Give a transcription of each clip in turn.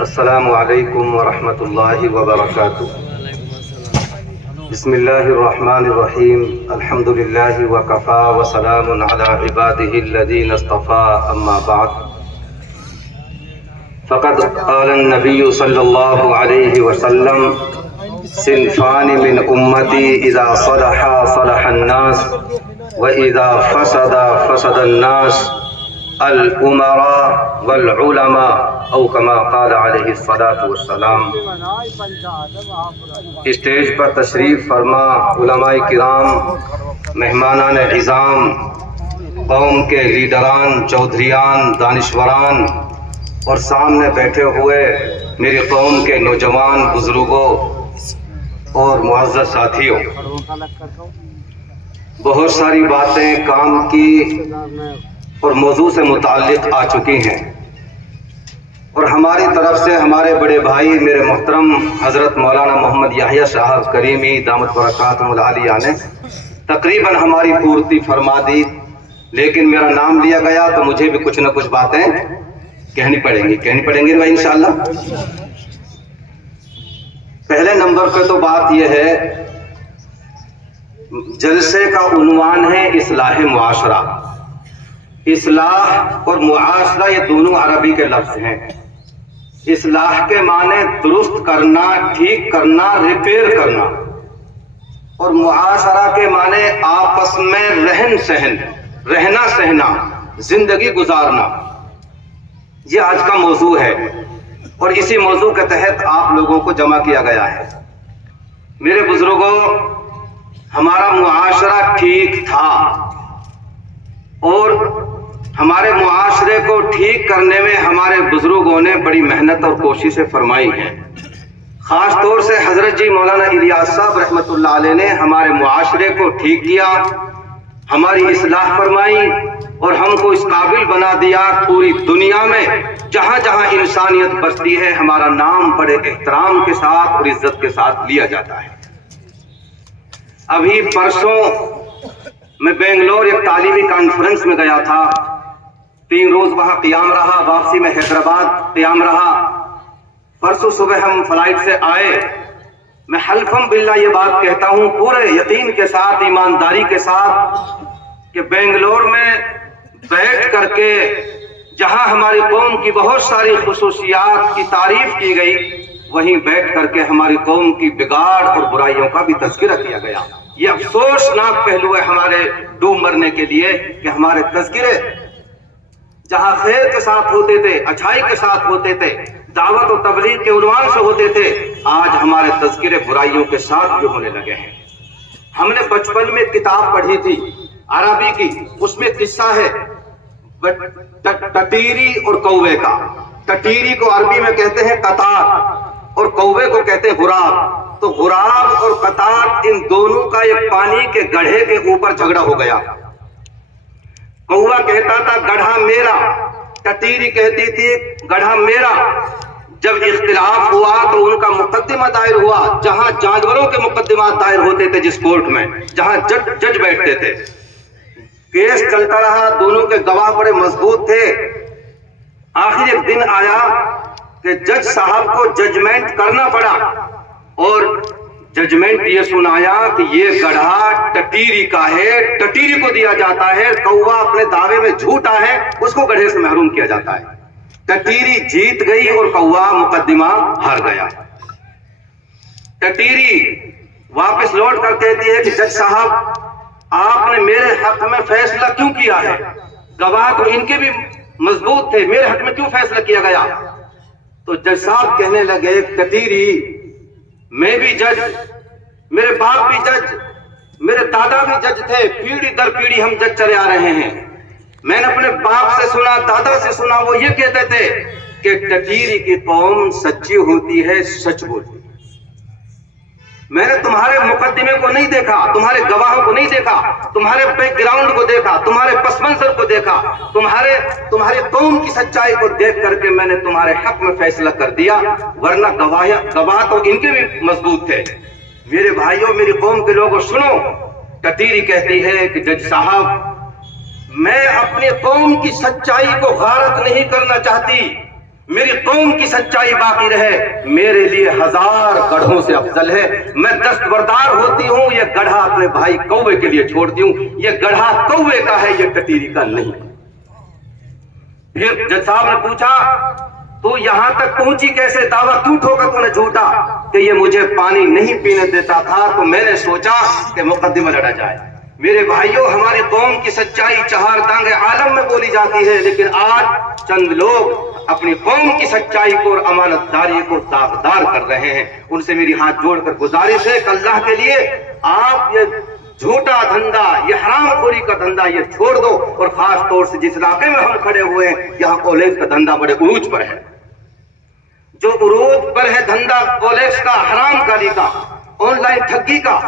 السلام علیکم ورحمۃ اللہ وبرکاتہ۔ بسم اللہ الرحمن الرحیم، الحمد للہ وکفا وسلام علی عبادہ الذین اصطفى، اما بعد فقد قال النبی صلی اللہ علیہ وسلم: صنفان من امتی اذا صلحا صلح الناس واذا فسد فسد الناس، الامراء والعلماء، او کما قال علیہ الصلاۃ والسلام۔ اسٹیج پر تشریف فرما علماء کرام، مہمانان عظام، قوم کے لیڈران، چودھریان، دانشوران اور سامنے بیٹھے ہوئے میری قوم کے نوجوان بزرگوں اور معزز ساتھیوں، بہت ساری باتیں کام کی اور موضوع سے متعلق آ چکی ہیں، اور ہماری طرف سے ہمارے بڑے بھائی میرے محترم حضرت مولانا محمد یحییٰ صاحب کریمی دامت برکاتہم العالیہ نے تقریباً ہماری پورتی فرما دی، لیکن میرا نام لیا گیا تو مجھے بھی کچھ نہ کچھ باتیں کہنی پڑیں گی بھائی انشاءاللہ۔ پہلے نمبر پہ تو بات یہ ہے، جلسے کا عنوان ہے اصلاح معاشرہ۔ اصلاح اور معاشرہ یہ دونوں عربی کے لفظ ہیں۔ اصلاح کے معنی درست کرنا، ٹھیک کرنا، ریپیئر کرنا، اور معاشرہ کے معنی آپس میں رہن سہن، رہنا سہنا، زندگی گزارنا۔ یہ آج کا موضوع ہے اور اسی موضوع کے تحت آپ لوگوں کو جمع کیا گیا ہے۔ میرے بزرگوں، ہمارا معاشرہ ٹھیک تھا اور ہمارے معاشرے کو ٹھیک کرنے میں ہمارے بزرگوں نے بڑی محنت اور کوششیں فرمائی ہیں۔ خاص طور سے حضرت جی مولانا الیاس صاحب رحمۃ اللہ علیہ نے ہمارے معاشرے کو ٹھیک کیا، ہماری اصلاح فرمائی اور ہم کو اس قابل بنا دیا، پوری دنیا میں جہاں جہاں انسانیت بستی ہے ہمارا نام بڑے احترام کے ساتھ اور عزت کے ساتھ لیا جاتا ہے۔ ابھی پرسوں میں بنگلور ایک تعلیمی کانفرنس میں گیا تھا، 3 روز وہاں قیام رہا، واپسی میں حیدرآباد قیام رہا۔ پرسوں صبح ہم فلائٹ سے آئے۔ میں حلفم باللہ یہ بات کہتا ہوں پورے یقین کے ساتھ، ایمانداری کے ساتھ، کہ بنگلور میں بیٹھ کر کے جہاں ہماری قوم کی بہت ساری خصوصیات کی تعریف کی گئی، وہیں بیٹھ کر کے ہماری قوم کی بگاڑ اور برائیوں کا بھی تذکرہ کیا گیا۔ یہ افسوسناک پہلو ہے ہمارے ڈوب مرنے کے لیے کہ ہمارے تذکرے جہاں خیر کے ساتھ ہوتے تھے، اچھائی کے ساتھ ہوتے تھے، دعوت و تبلیغ کے عنوان سے ہوتے تھے، آج ہمارے تذکرے برائیوں کے ساتھ بھی ہونے لگے ہیں۔ ہم نے بچپن میں کتاب پڑھی تھی عربی کی، اس میں قصہ ہے ٹٹیری اور کوے کا۔ ٹٹیری کو عربی میں کہتے ہیں قطار اور کوے کو کہتے ہیں غراب۔ تو غراب اور قطار ان دونوں کا ایک پانی کے گڑھے کے اوپر جھگڑا ہو گیا۔ کوہ کہتا تھا گڑھا میرا، ٹٹیری کہتی تھی گڑھا میرا۔ جب اختلاف ہوا تو ان کا مقدمہ دائر ہوا، جہاں جانوروں کے مقدمات دائر ہوتے تھے جس کورٹ میں، جہاں جج بیٹھتے تھے۔ کیس چلتا رہا، دونوں کے گواہ بڑے مضبوط تھے۔ آخر ایک دن آیا کہ جج صاحب کو ججمنٹ کرنا پڑا، اور ججمنٹ یہ سنایا کہ یہ گڑھا ٹٹیری کا ہے، ٹٹیری کو دیا جاتا ہے، کوہ اپنے دعوے میں جھوٹا ہے، اس کو گڑھے سے محروم کیا جاتا ہے۔ ٹٹیری جیت گئی اور کوہ مقدمہ ہار گیا۔ ٹٹیری واپس لوٹ کر کہتی ہے کہ جج صاحب آپ نے میرے حق میں فیصلہ کیوں کیا ہے؟ گواہ تو ان کے بھی مضبوط تھے، میرے حق میں کیوں فیصلہ کیا گیا؟ تو جج صاحب کہنے لگے ٹٹیری میں بھی جج، میرے باپ بھی جج، میرے دادا بھی جج تھے، پیڑھی در پیڑھی ہم جج چلے آ رہے ہیں۔ میں نے اپنے باپ سے سنا، دادا سے سنا، وہ یہ کہتے تھے کہ ٹٹیری کی قوم سچی ہوتی ہے، سچ بولتی ہے۔ میں نے تمہارے مقدمے کو نہیں دیکھا، تمہارے گواہوں کو نہیں دیکھا، تمہارے بیک گراؤنڈ کو دیکھا، تمہارے پس منظر کو دیکھا، تمہاری قوم کی سچائی کو دیکھ کر کے میں نے تمہارے حق میں فیصلہ کر دیا، ورنہ گواہ تو ان کے بھی مضبوط تھے۔ میرے بھائیوں، میری قوم کے لوگوں سنو، ٹٹیری کہتی ہے کہ جج صاحب میں اپنی قوم کی سچائی کو غارت نہیں کرنا چاہتی، میری قوم کی سچائی باقی رہے میرے لیے 1000 گڑھوں سے افضل ہے. میں دستبردار ہوتی ہوں, یہ گڑھا اپنے بھائی کوے کے لیے چھوڑتی ہوں. یہ گڑھا کوے کا ہے, یہ ٹٹیری کا نہیں. پھر جج صاحب نے پوچھا تو یہاں تک پہنچی کیسے, دعویٰ کیوں ٹھوکا تو نے جھوٹا؟ کہ یہ مجھے پانی نہیں پینے دیتا تھا تو میں نے سوچا کہ مقدمہ لڑا جائے. میرے بھائیوں, ہماری قوم کی سچائی 4 دانگ عالم میں بولی جاتی ہے, لیکن آج چند لوگ اپنی قوم کی سچائی کو اور امانت داری کو داغدار کر رہے ہیں. ان سے میری ہاتھ جوڑ کر گزارش ہے کہ اللہ کے لیے آپ یہ جھوٹا دھندا, یہ حرام خوری کا دھندا یہ چھوڑ دو. اور خاص طور سے جس علاقے میں ہم کھڑے ہوئے ہیں یہاں اولیکس کا دھندا بڑے عروج پر ہے. جو عروج پر ہے دھندا اولیکس کا, حرام کاری کا, آن لائن ٹھگی کا.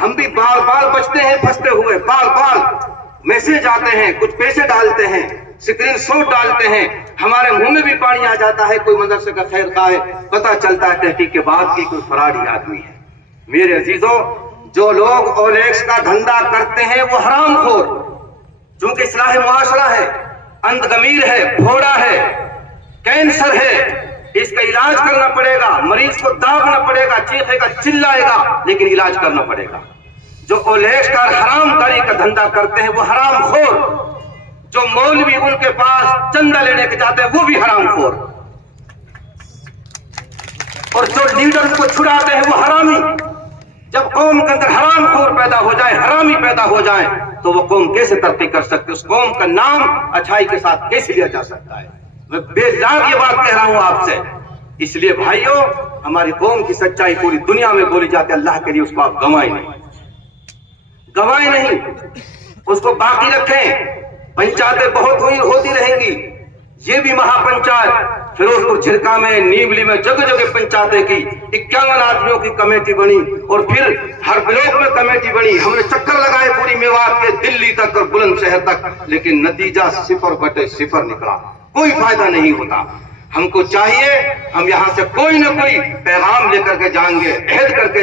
ہم بھی بار بار بچتے ہیں پھنستے ہوئے, بار بار میسج آتے ہیں, کچھ پیسے ڈالتے ہیں, اسکرین شاٹ ڈالتے ہیں, ہمارے منہ میں بھی پانی آ جاتا ہے. کوئی مدرسے کا خیر خواہ ہے, پتہ چلتا ہے تحقیق کے بعد کی کوئی فراڈی آدمی ہے. میرے عزیزوں, جو لوگ اولیکس کا دھندا کرتے ہیں وہ حرام خور, چونکہ اصلاح معاشرہ ہے, اندگمیر ہے, پھوڑا ہے, کینسر ہے, اس کا علاج کرنا پڑے گا. مریض کو داغنا پڑے گا, چیخے گا, چلائے گا, لیکن علاج کرنا پڑے گا. جو اولیکس کا حرام کاری کا دھندا کرتے ہیں وہ حرام خور. جو مولوی ان کے پاس چندہ لینے کے جاتے ہیں وہ بھی حرام خور. اور جو لیڈر کو چھڑاتے ہیں وہ حرامی. جب قوم کے اندر حرام خور پیدا ہو جائے, حرامی پیدا ہو جائیں, تو وہ قوم کیسے ترقی کر سکتی؟ اس قوم کا نام اچھائی کے ساتھ کیسے لیا جا سکتا ہے؟ میں بے لاگ یہ بات کہہ رہا ہوں آپ سے. اس لیے بھائیوں, ہماری قوم کی سچائی پوری دنیا میں بولی جاتی ہے, اللہ کے لیے اس کو آپ گنوائیں نہیں, گنوائیں نہیں, اس کو باقی رکھیں. پنچایتیں بہت ہوتی رہیں گی, یہ بھی مہا پنچایت فیروز پور جھرکا میں, نیولی میں, جگہ جگہ پنچایتیں کی. 51 آدمیوں کی کمیٹی بنی, اور پھر ہر بلاک میں کمیٹی بنی. ہم نے چکر لگائے پوری میوات کے, دلی تک اور بلند شہر تک, لیکن نتیجہ 0/0 نکلا. کوئی فائدہ نہیں ہوتا. ہم کو چاہیے ہم یہاں سے کوئی نہ کوئی پیغام لے کر کے جائیں گے, عہد کر کے